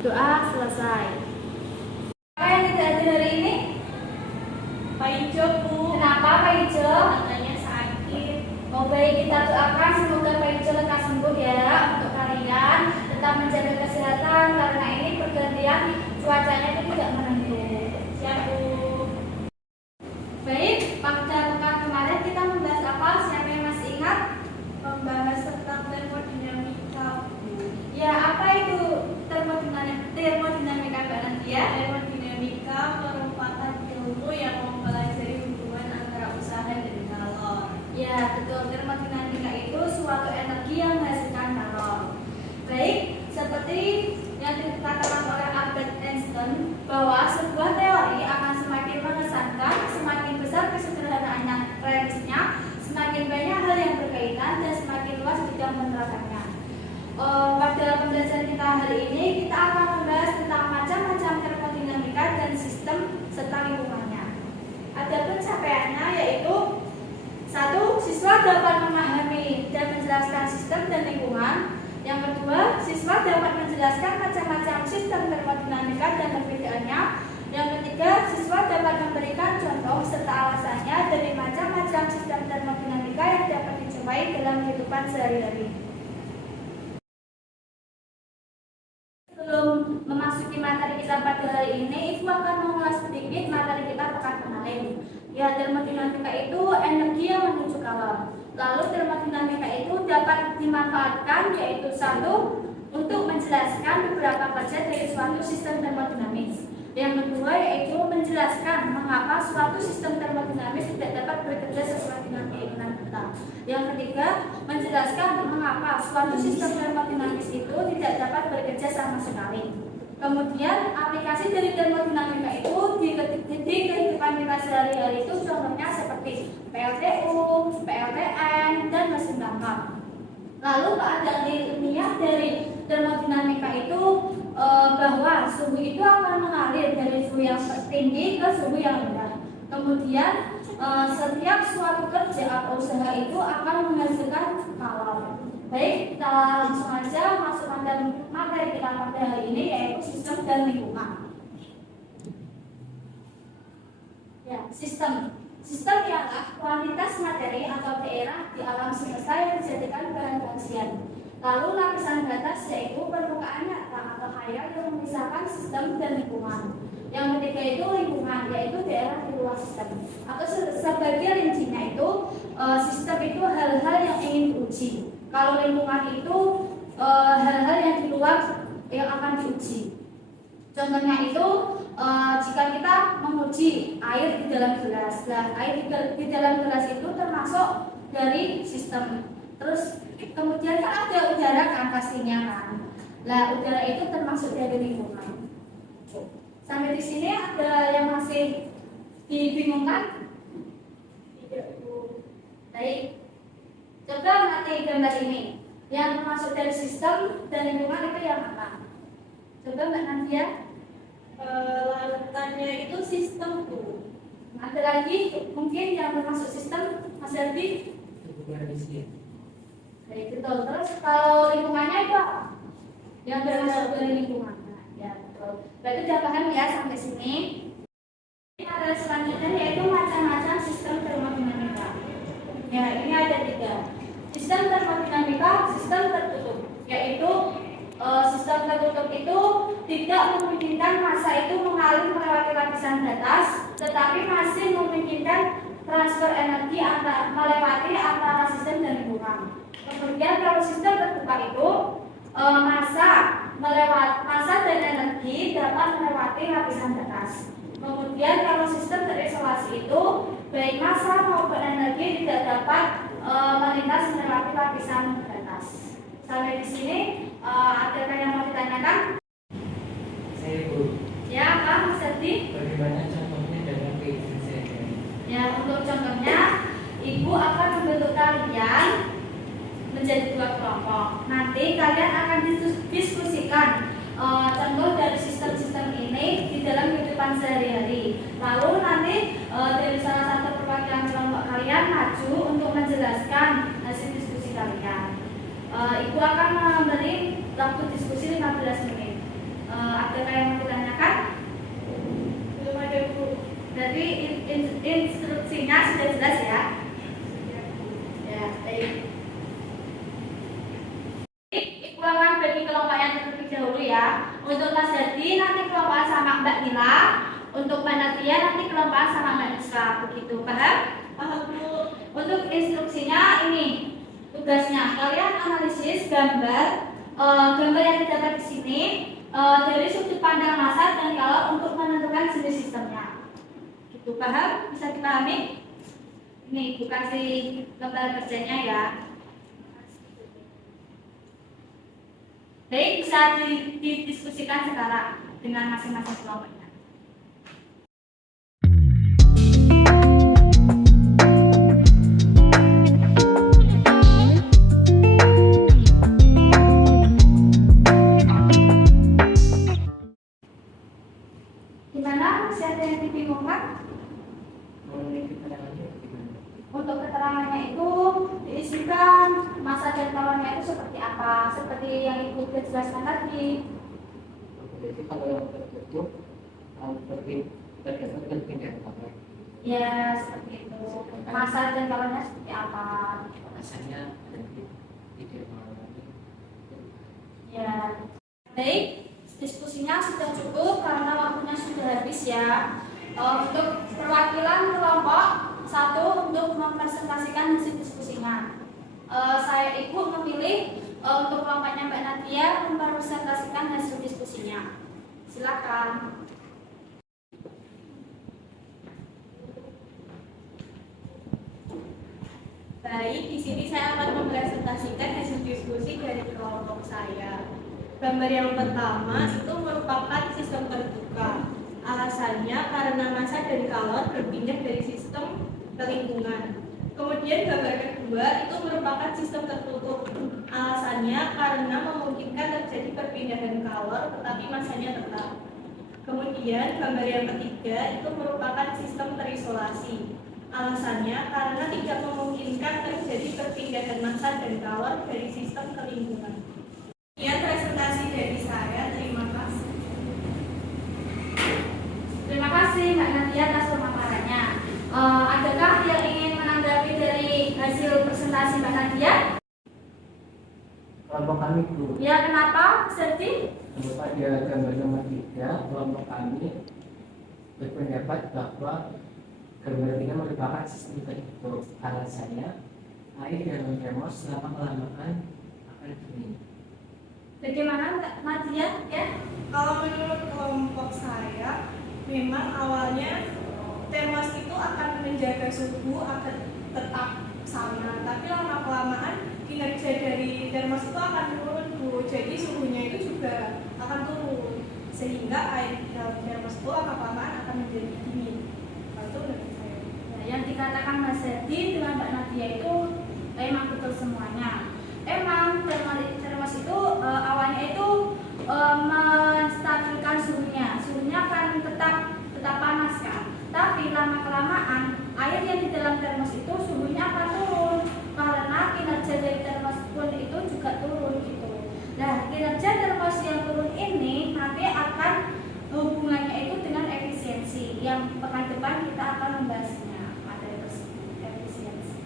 Doa selesai. Apa yang kita hadir hari ini? Pak Ijo, Bu. Kenapa Pak Ijo? Katanya sakit. Oh baik, kita doakan semoga Pak Ijo lekas sembuh ya. Untuk kalian tetap menjaga kesehatan karena ini pergantian cuacanya itu tidak menentu. Siap, Bu. Baik, pada pekan kemarin kita membahas apa? Siapa yang masih ingat? Membahas tentang termodinamika, Bu. Ya, apa itu termodinamika Mbak Nadia? Termodinamika merupakan ilmu yang mempelajari hubungan antara usaha dan kalor. Ya, betul. Termodinamika itu suatu energi yang menghasilkan kalor. Baik, seperti yang dikatakan oleh Albert Einstein bahwa sebuah teori akan semakin mengesankan, semakin besar kesederhanaan yang realisnya, semakin banyak hal yang berkaitan dan semakin luas bidang penerapannya. Pada pembelajaran kita hari ini kita akan membahas tentang macam-macam termodinamika dan sistem serta lingkungannya. Adapun capaiannya yaitu 1. Siswa dapat memahami dan menjelaskan sistem dan lingkungan. Yang kedua, siswa dapat menjelaskan macam-macam sistem termodinamika dan perbedaannya. Yang ketiga, siswa dapat memberikan contoh serta alasannya dari macam-macam sistem termodinamika yang dapat dijumpai dalam kehidupan sehari-hari. Sebelum memasuki materi kita pada hari ini, Ibu akan mengulas sedikit materi kita pekan kemarin. Ya, termodinamika itu energi yang menuju kalor. Lalu termodinamika itu dapat dimanfaatkan yaitu 1. Untuk menjelaskan beberapa pelajaran dari suatu sistem termodinamis. Yang kedua yaitu menjelaskan mengapa suatu sistem termodinamis tidak dapat bekerja sesuai dengan keinginan kita. Yang ketiga, menjelaskan mengapa suatu sistem termodinamis itu tidak dapat bekerja sama sekali. Kemudian aplikasi dari termodinamika itu di kehidupan kita sehari-hari itu contohnya seperti PLTU, PLTN, dan mesin tangkap. Lalu keadaan ilmiah dari termodinamika itu bahwa suhu itu akan mengalir dari suhu yang tinggi ke suhu yang rendah. Kemudian setiap suatu kerja atau usaha itu akan menghasilkan kalor. Baik, kita langsung aja masuk materi kita pada hari ini yaitu sistem dan lingkungan. Ya, sistem. Sistem ialah kuantitas materi atau daerah di alam semesta yang dijadikan bahan kajian. Lalu lapisan di atas yaitu permukaan nyata atau khayal yang memisahkan sistem dan lingkungan. Yang ketiga itu lingkungan, yaitu daerah di luar sistem. Atau sebagai rincinya itu sistem itu hal-hal yang ingin diuji. Kalau lingkungan itu hal-hal yang di luar yang akan diuji. Contohnya itu jika kita menguji air di dalam gelas, air di dalam gelas itu termasuk dari sistem. Terus kemudian kan ada udara kan pastinya kan. Lah udara itu termasuk dari lingkungan. Sampai di sini ada yang masih dibingungkan? Tidak, Bu. Baik. Coba nanti gambar ini. Yang termasuk dari sistem dan lingkungan itu yang apa? Coba Mbak Nadia. Larutannya itu sistem, Bu. Ada lagi mungkin yang termasuk sistem, Mas Herbi? Baik, betul. Terus kalau lingkungannya itu apa? Yang termasuk dari lingkungan. Nah, ya, betul. Berarti sudah paham ya sampai sini. Ada selanjutnya yaitu macam-macam sistem termodinamika. Ya, ini ada 3. Sistem termodinamika, sistem tertutup, yaitu sistem tertutup itu tidak memungkinkan massa itu mengalir melewati lapisan di atas, tetapi masih memungkinkan transfer energi melewati antara sistem dan lingkungan. Kemudian kalau sistem terbuka itu massa dan energi dapat melewati lapisan di atas. Kemudian kalau sistem terisolasi itu baik massa maupun energi tidak dapat melintas melewati lapisan di atas. Sampai di sini adakah yang mau ditanyakan? Saya, Bu. Ya, apa Mas Herdi? Bagaimana contohnya dalam kehidupan sehari-hari? Ya, untuk contohnya, Ibu akan membentuk kalian menjadi 2 kelompok. Nanti kalian akan diskusikan contoh dari sistem-sistem ini di dalam kehidupan sehari-hari. Lalu nanti dari salah satu perwakilan kelompok kalian maju untuk menjelaskan hasil diskusi kalian. Ibu akan memberi waktu diskusi 15 menit. Adakah yang mau ditanyakan? Belum ada Bu. Berarti instruksinya sudah jelas ya? Ya, baik. Ulangan bagi kelompok yang terlebih dahulu ya. Untuk Mas Jadi nanti kelompokan sama Mbak Nila. Untuk Mbak Nadia nanti kelompokan sama Mbak Nisa. Begitu, paham? Paham Bu. Untuk instruksinya ini tugasnya kalian analisis gambar gambar yang terdapat di sini dari sudut pandang massa dan kalau untuk menentukan jenis sistemnya. Gitu, paham? Bisa dipahami? Ini Ibu kasih gambar kerjanya ya. Baik, bisa didiskusikan sekarang dengan masing-masing kelompoknya. Gimana? Masih ada yang dibingungkan? Mengenai keterangannya bagaimana? Untuk keterangannya itu diisikan masa dan kawannya itu seperti apa? Seperti yang Ibu sudah jelaskan tadi. Jadi kalau yang tertutup terdapat berpindah kabar. Ya, seperti itu. Masa dan kawannya seperti apa? Rasanya nanti tidak mengalami. Ya. Baik, diskusinya sudah cukup karena waktunya sudah habis ya. Untuk perwakilan kelompok satu untuk mempresentasikan hasil diskusinya. Saya Ibu memilih untuk kelompoknya Mbak Nadia mempresentasikan hasil diskusinya. Silakan. Baik, di sini saya akan mempresentasikan hasil diskusi dari kelompok saya. Gambar yang pertama itu merupakan sistem terbuka. Alasannya karena massa dan kalor berpindah dari sistem ke lingkungan. Kemudian gambar kedua itu merupakan sistem tertutup. Alasannya karena memungkinkan terjadi perpindahan kalor tetapi massanya tetap. Kemudian gambar yang ketiga itu merupakan sistem terisolasi. Alasannya karena tidak memungkinkan terjadi perpindahan massa dan kalor dari sistem ke lingkungan. Sekian presentasi dari saya. Terima kasih. Terima kasih Mbak Nadia atas pemaparannya. Adakah yang ingin menanggapi dari hasil presentasi Mbak Nadia? Kelompok kami Bu, Ya, kenapa? Sedih? pada gambar nomor 3, kelompok kami berpendapat bahwa gambar 3 merupakan sistem tertutup. Alasannya air dalam termos selama kelamaan akan bening. Bagaimana Mbak Nadia? Ya. Kalau menurut kelompok saya, memang awalnya termos itu akan menjaga suhu agar tetap sama, tapi lama kelamaan kinerja dari termos itu akan turun Bu. Jadi suhunya itu juga akan turun sehingga air di dalam termos itu lama kelamaan akan menjadi dingin. Kalau itu menurut saya. Ya, yang dikatakan Mas Hedi dengan Mbak Nadia itu memang betul semuanya. Emang termos itu awalnya itu menstabilkan suhunya. Suhunya kan tetap panas kan. Tapi lama kelamaan air yang di dalam termos itu suhunya akan turun karena kinerja dari termos pun itu juga turun gitu. Nah, kinerja termos yang turun ini nanti akan hubungannya itu dengan efisiensi. Yang pekan depan kita akan membahasnya materi tersebut, efisiensi.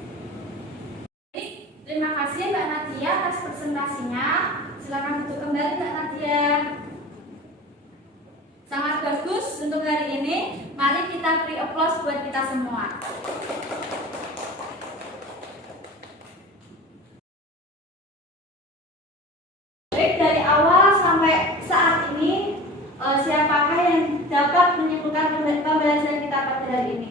Terima kasih Mbak Nadia atas presentasinya. Silakan duduk kembali Mbak Nadia. Sangat bagus untuk hari ini. Mari kita beri aplaus buat kita semua. Baik, dari awal sampai saat ini siapakah yang dapat menyimpulkan pembelajaran kita pada hari ini?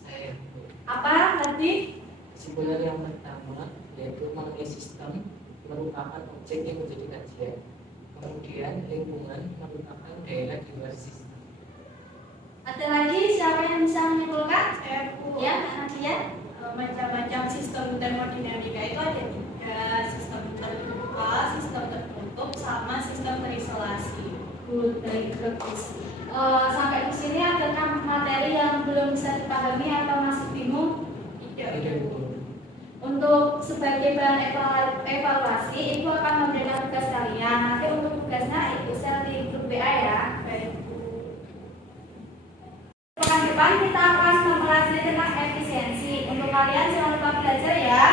Saya Bu. Apa tadi? Kesimpulan yang pertama yaitu mengenai sistem merupakan objek yang menjadi kajian. Kemudian lingkungan merupakan daerah di luar sistem. Ada lagi siapa yang bisa menyimpulkan? Saya Bu. Ya, Mbak Nadia. Macam-macam sistem termodinamika itu ada 3, sistem terbuka, sistem tertutup, sama sistem terisolasi. Good, baik, bagus. Sampai di sini adakah materi yang belum bisa dipahami atau masih bingung? Tidak Bu. Untuk sebagai bahan evaluasi, Ibu akan memberikan tugas kalian. Nanti untuk tugasnya Ibu share di WA ya. Baik. Pekan depan kita akan mempelajari tentang efisiensi. Untuk kalian jangan lupa belajar ya.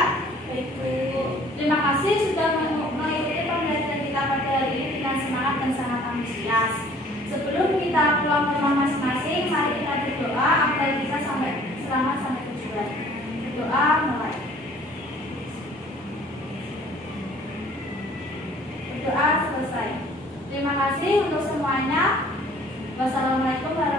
Baik, Bu. Terima kasih sudah mengikuti pembelajaran kita pada hari ini dengan semangat dan sangat antusias. Sebelum kita pulang ke rumah masing-masing, mari kita berdoa agar kita selamat sampai tujuan. Berdoa mulai. Berdoa selesai. Terima kasih untuk semuanya. Wassalamualaikum warahmatullahi wabarakatuh.